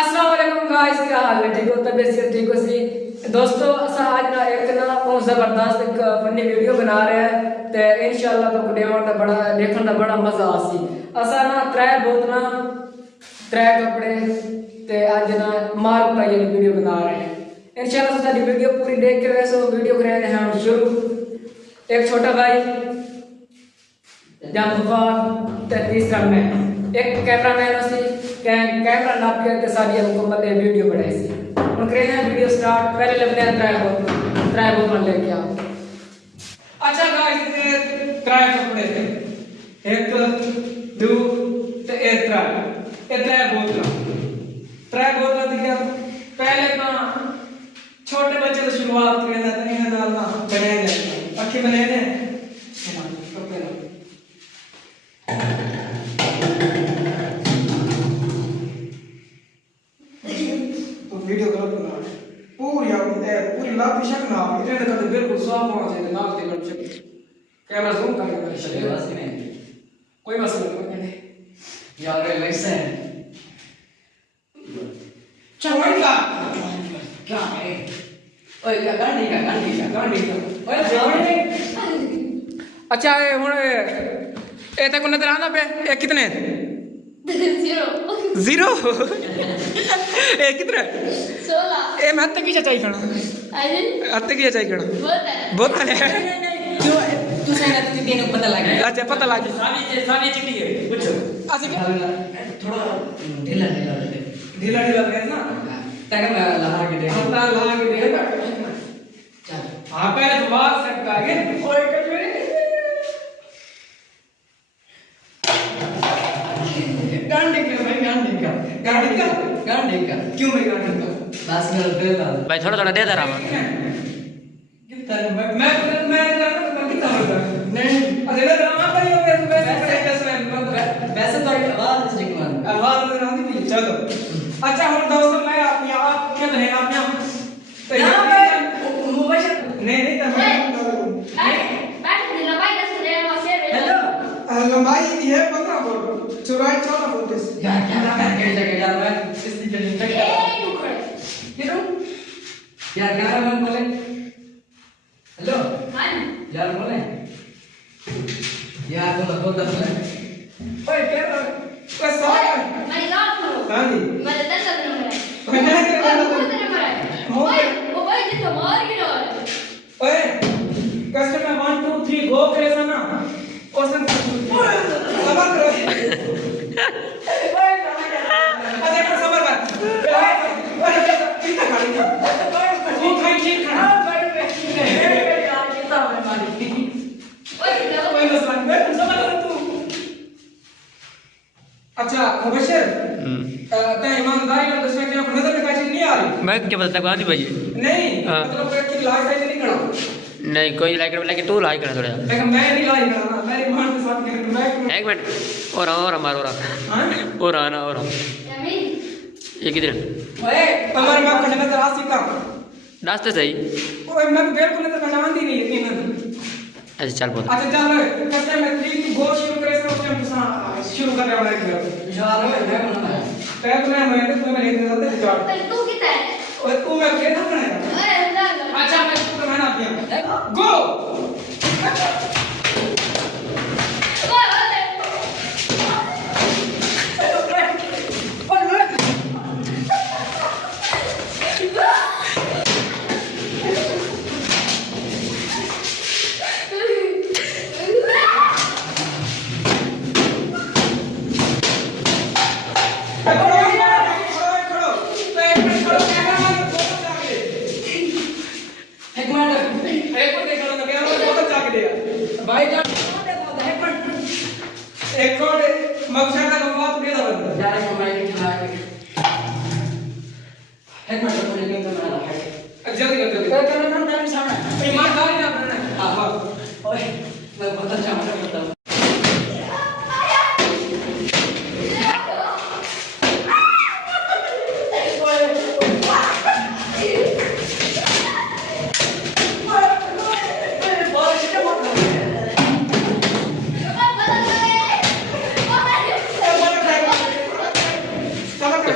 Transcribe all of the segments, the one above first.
अस्सलाम वालेकुम गाइस, क्या हाल है? ठीक हो? तबीयत से ठीक हो? सी दोस्तों असा आज ना एक ना बहुत जबरदस्त एक फनी वीडियो बना रहे हैं ते इंशाल्लाह तो कुड़ियां दा बड़ा देखने दा बड़ा मजा आसी। असा ना त्रै बोतलां त्रै कपड़े ते आज ना मार का ये वीडियो बना रहे हैं। इंशाल्लाह साडी वीडियो पूरी देख के वैसे वीडियो कर रहे हैं हम शुरू। एक छोटा भाई जहाँ तीसरा मैं एक कैमरा मैन उसी कैमरा नाप के सारी मुकम्मल वीडियो बनाई सी और करें वीडियो स्टार्ट। पहले लगने ट्राई बोतल लेके आओ। अच्छा गाइस ये ट्राई कपड़े थे एक दो ते ए ट्राई बोतल दिया। पहले का छोटे बच्चे तो शुरुआत करना था इन्हें डालना बने अखी बने ने वीडियो गलत बना पूरी लाभ शक ना इतने तक तो बिल्कुल साफ होना चाहिए ना के कर कैमरा जूम करके चलेगा कोई मसला नहीं यार वैसे चलो का क्या है ओए गाड़ी का ओए जावड़े अच्छा ये हुन ए तक नजर आना पे ए कितने जीरो ए कितने 16 ए मैं हत्ते की चाहिए खाना हत्ते की चाहिए खाना बहुत है जो तू से ना तुझे देने को पता लग गया। अच्छा पता लग गया सारी चिट्ठी है पूछो अच्छा थोड़ा ढीला लगे ना तक मैं लहा के दे हम लहा के दे चल हां पहले तो बात सेट करके ओए कजवे गांडी का क्यों मैं गांडी का बस कर दे भाई थोड़ा दे रहा कितना मैं कितना होगा नहीं अरे ना ड्रामा नहीं होगा तो वैसे तो आवाज स्टिक मान आवाज में आती थी चलो। अच्छा हम दोस्तों मैं अपनी आप क्या बने आप यहां पे मोबाइल नहीं लंबाई है 15 फुट चौड़ाई 14 फुट यार कैमरा मैन के जगह यार मैं इसकी जल्दी तक क्यों यार कैमरा मैन बोले हेलो यार बोले यार बोल ओए कैमरा ओए सॉरी मैं याद करो हां जी मैं 10 नंबर है मैं तेरे नंबर है ओए मोबाइल से मार ही रहा ओए कस्टमर 1 2 3 गो कैसा ना क्वेश्चन सबर करो अरे पर सबर कर कितना खाली था वो खाई ठीक खाना यार कितना है मारी ओए मसला मैं सबर कर तू। अच्छा मुबशिर ते ईमानदारी और दसवे के नजर में काशी नहीं आ रही मैं क्या पता बात ही भाई नहीं मतलब कि लाइक है नहीं करा नहीं कोई लाइक कर लेकिन तू लाइक कर थोड़ा लेकिन मैं नहीं लाइक करना मेरी ईमान के साथ कर मैं एक मिनट और हमारा हां और आना और ये किधर ओए तुम्हारी बात का नजर आ सीखा रास्ते सही ओए मैं बिल्कुल नजर पहचानती नहीं यकीन अच्छा चल बोल अच्छा चल कैसे मैं 3 की गो शुरू करे से उस टाइम शुरू करने वाला है यार ओए मैं बोलना पहले मैं तुम्हें लेके जाते रिकॉर्ड तू कितना है ओए तू मैं कहना पड़ेगा ओए अच्छा मैं तो मैं ना दिया गो भाई जान एक और मकसद का वफात के दौरान यार को मैं खिला के एक मिनट को लेके तो मैं है जल्दी कर टाइम सामने ईमानदारी ना करना हां ओए मैं बहुत अच्छा मतलब करता हूं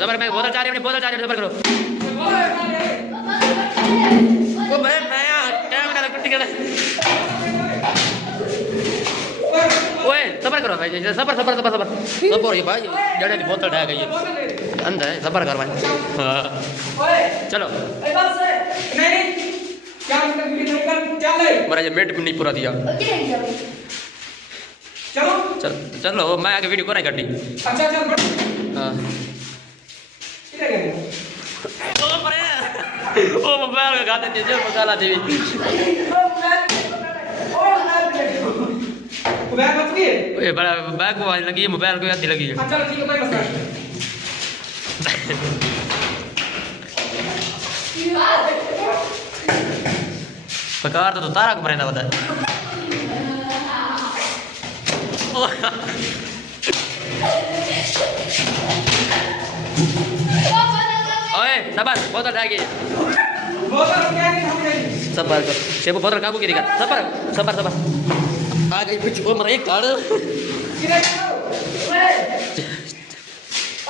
सबर मैं बोतल चाह रही सबर करो वो मैं नया कैमरा लग टूट गया ओए सबर करो भाई सबर ये भाई जड़े की बोतल ढह गई है अंदर है सबर कर भाई हाँ चलो मेरा ये मिनट भी नहीं पूरा दिया चलो मैं आगे वीडियो को नहीं करती हाँ ओ मोबाइल का गाते थे जो मसाला देवी बैग मत गई ओए बड़ा बैग को लगी है मोबाइल को आती लगी है चलो ठीक है भाई बस पकार तो तारा को मरेंदा बता ओए सबर बोतल आ गई बोतल क्या नहीं हम नहीं सबर कर सेबो बोतल काबू की दिखा सबर आ गई कुछ ओ मरे काड़ किधर जाओ ओए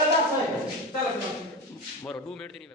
अल्लाह से चलो मोरो 2 मिनट नहीं